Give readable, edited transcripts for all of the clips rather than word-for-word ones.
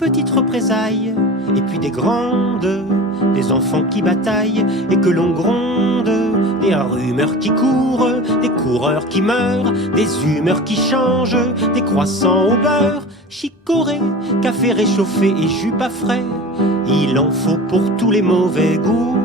petites représailles, et puis des grandes, des enfants qui bataillent et que l'on gronde, des rumeurs qui courent, des coureurs qui meurent, des humeurs qui changent, des croissants au beurre, chicorée, café réchauffé et jus pas frais, il en faut pour tous les mauvais goûts.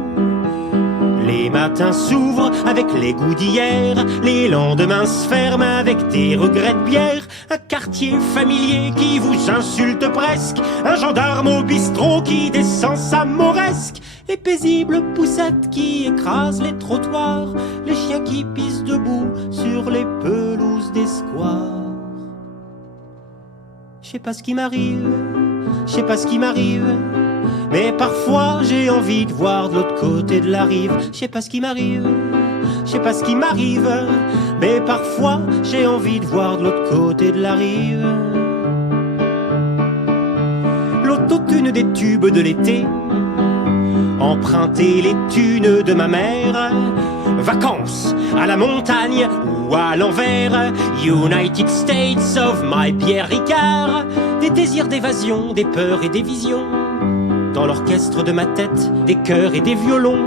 Les matins s'ouvrent avec les goûts d'hier, les lendemains se ferment avec des regrets de bière. Un quartier familier qui vous insulte presque, un gendarme au bistrot qui descend sa mauresque, les paisibles poussettes qui écrasent les trottoirs, les chiens qui pissent debout sur les pelouses des squares. Je sais pas ce qui m'arrive, je sais pas ce qui m'arrive, mais parfois j'ai envie de voir de l'autre côté de la rive. Je sais pas ce qui m'arrive, je sais pas ce qui m'arrive, mais parfois j'ai envie de voir de l'autre côté de la rive. L'autotune des tubes de l'été, emprunter les thunes de ma mère, vacances à la montagne ou à l'envers, United States of my Pierre Ricard, des désirs d'évasion, des peurs et des visions. Dans l'orchestre de ma tête, des chœurs et des violons.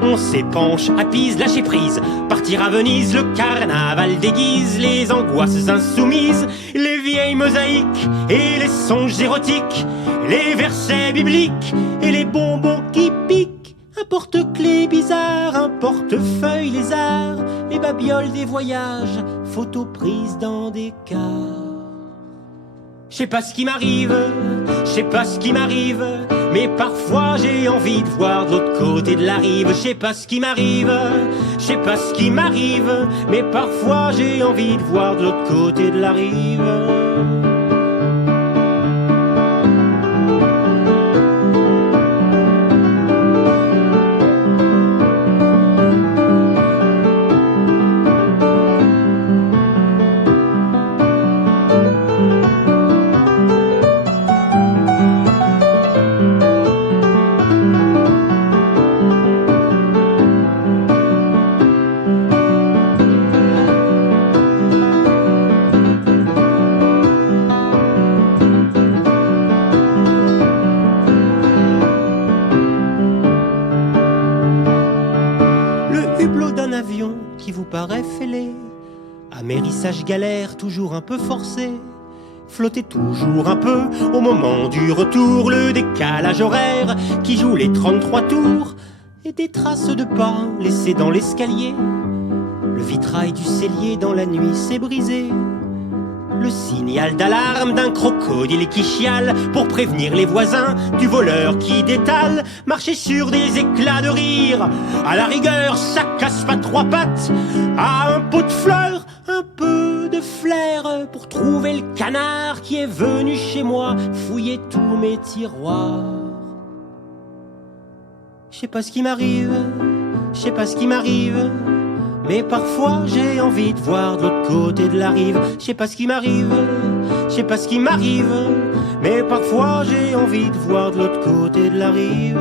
On s'épanche à Pise, lâcher prise, partir à Venise, le carnaval déguise les angoisses insoumises, les vieilles mosaïques et les songes érotiques, les versets bibliques et les bonbons qui piquent. Un porte-clés bizarre, un portefeuille lézard, les babioles des voyages, photos prises dans des cars. Je sais pas ce qui m'arrive, je sais pas ce qui m'arrive, mais parfois j'ai envie de voir de l'autre côté de la rive. Je sais pas ce qui m'arrive, je sais pas ce qui m'arrive, mais parfois j'ai envie de voir de l'autre côté de la rive. Qui vous paraît fêlé, amérissage galère toujours un peu forcé, flottez toujours un peu au moment du retour, le décalage horaire qui joue les 33 tours, et des traces de pas laissées dans l'escalier, le vitrail du cellier dans la nuit s'est brisé, le signal d'alarme d'un crocodile qui chiale pour prévenir les voisins du voleur qui détale. Marcher sur des éclats de rire, à la rigueur ça casse pas trois pattes. À un pot de fleurs, un peu de flair pour trouver le canard qui est venu chez moi fouiller tous mes tiroirs. Je sais pas ce qui m'arrive, je sais pas ce qui m'arrive, mais parfois j'ai envie de voir de l'autre côté de la rive. Je sais pas ce qui m'arrive, je sais pas ce qui m'arrive, mais parfois j'ai envie de voir de l'autre côté de la rive.